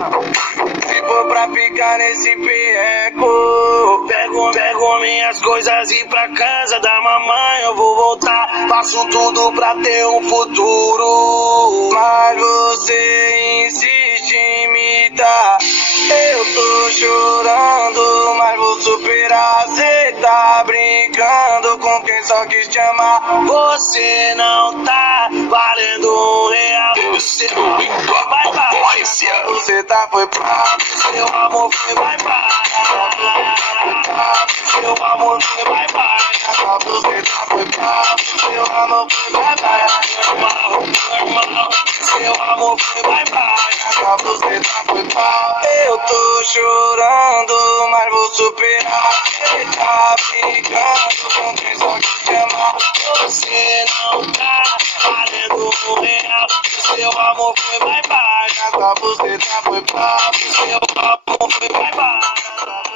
Se for pra ficar nesse perreco, pego minhas coisas e ir pra casa da mamãe eu vou voltar. Faço tudo pra ter um futuro, mas você insiste em me dar. Eu tô chorando, mas vou superar. Cê tá brincando com quem só quis te amar. Você não tá valendo R$1. Destruindo a concorrência. Você tá foi pra seu amor foi bye-bye. Seu amor foi bye-bye. Você tá foi pra seu amor foi bye-bye. Normal. Seu amor foi bye-bye. Você tá foi pra. Eu tô chorando, mas vou superar. Você tá brigando com quem só quis te amar. Você não tá valendo R$1. Seu amor foi bye-bye. Agora você tá foi pra. Seu amor foi bye-bye.